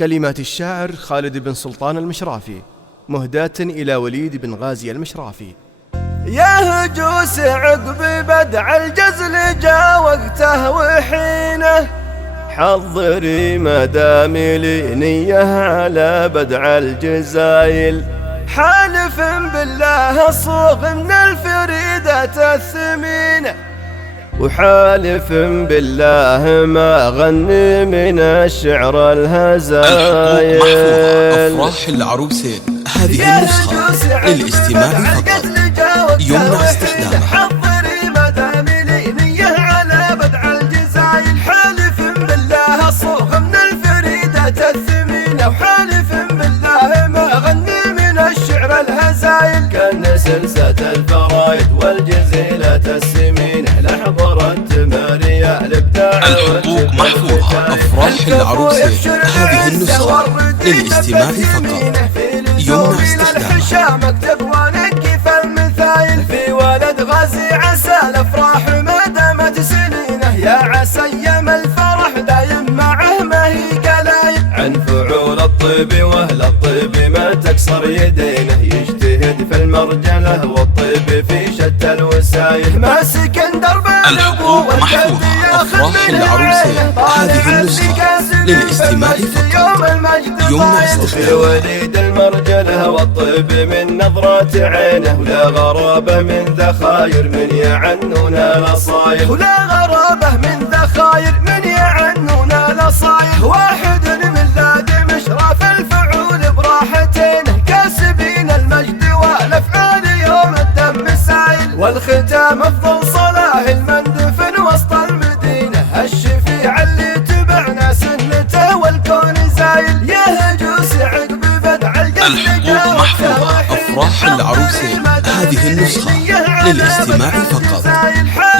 كلمات الشاعر خالد بن سلطان المشرافي، مهداة إلى وليد بن غازي المشرافي. يا هجوس عقب بدع الجزل جا وقته وحينه، حضري مدام لي نية على بدع الجزايل، حالف بالله الصوغ من الفريدة الثمينة، وحالف بالله ما غني من الشعر الهزايل. أفراح العروسين هذه النسخة للاستماع فقط، يمنع استخدامها. حضري مدام لي نية على بدع الجزايل، حالف بالله الصوغ من الفريدة الثمينة، وحالف بالله ما غني من الشعر الهزايل. كان سلسة الفرايد والجزيلة السمينة، لحضرت ماريا الابداع الحقوق محفوظة. أفراح العروسين هذه النسخة للاستماع فقط، يمنع استخدامها. مكتب ونقف المثايل، في ولد غازي عسى الافراح ما دامت سنينه، يا عسى ايام الفرح دايم معه ما هي قلايل. عن فعول الطيب واهل الطيب ما تكسر يدينه، يجتهد في المرجله والطيب في شتى الوسايل، ماسك درب الحقوق محفوظة. أفراح العروسين هذه النسخة للاستماع فقط، يمنع استخدامها. وليد المرجله والطيب من نظرة عينه، ولا غرابة من ذخاير من يعنون الأصايل، ولا غرابة من ذخاير من يعنون الأصايل. واحد من لادم مشرف الفعول براحتينه، كاسبين المجد والأفعال يوم الدم سايل، والختام أفضل صلاة المندفن وسط المدينة، الشفيع اللي تبعنا سنته والكون زايل. يا هجوس عقب بدع الحقوق محفوظة. أفراح العروسين هذه النسخة للاستماع فقط،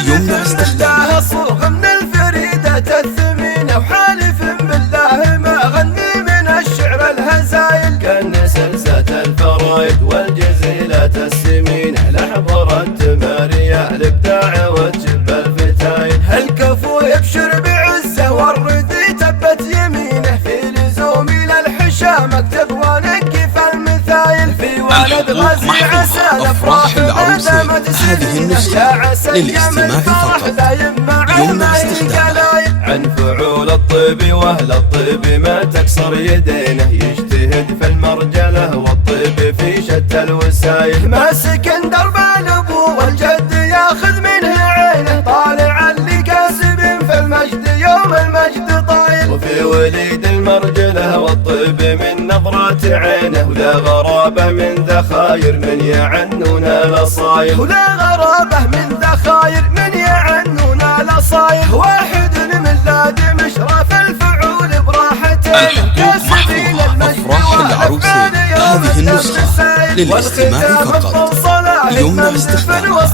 يمنع استخدامها. الصوغ من الفريدة الثمينة، وحالف بالله ما غني من الشعر الهزايل. كان سلسة الفرايد والجزيلة السمينة، لحضرت ماريا الابداع وتجب الفتايل. الكفو يبشر بعزه والردي تبت يمينه، في لزومي للحشا مكتب ونقف المثايل، في ولد غازي عسى الافراح العروسين هذه النسخة للاستماع فقط، يمنع استخدامها. عن فعول الطيب واهل الطيب ما تكسر يدينه، يجتهد في المرجله والطيب في شتى الوسايل، ماسك درب الابو والجد ياخذ منه عينه، طالع اللي كاسب في المجد يوم المجد طايل. وفي وليد المرجله والطيب من نظرة عينه، ولا غرابة من ذخاير من يعنون الأصايل، ولا غرابة من ذخاير من يعنون الأصايل. واحد من لادي مشرف الفعول براحتين، الحقوق محفوظة. أفراح العروسين هذه النسخة للاستماع فقط، يمنع استخدامها.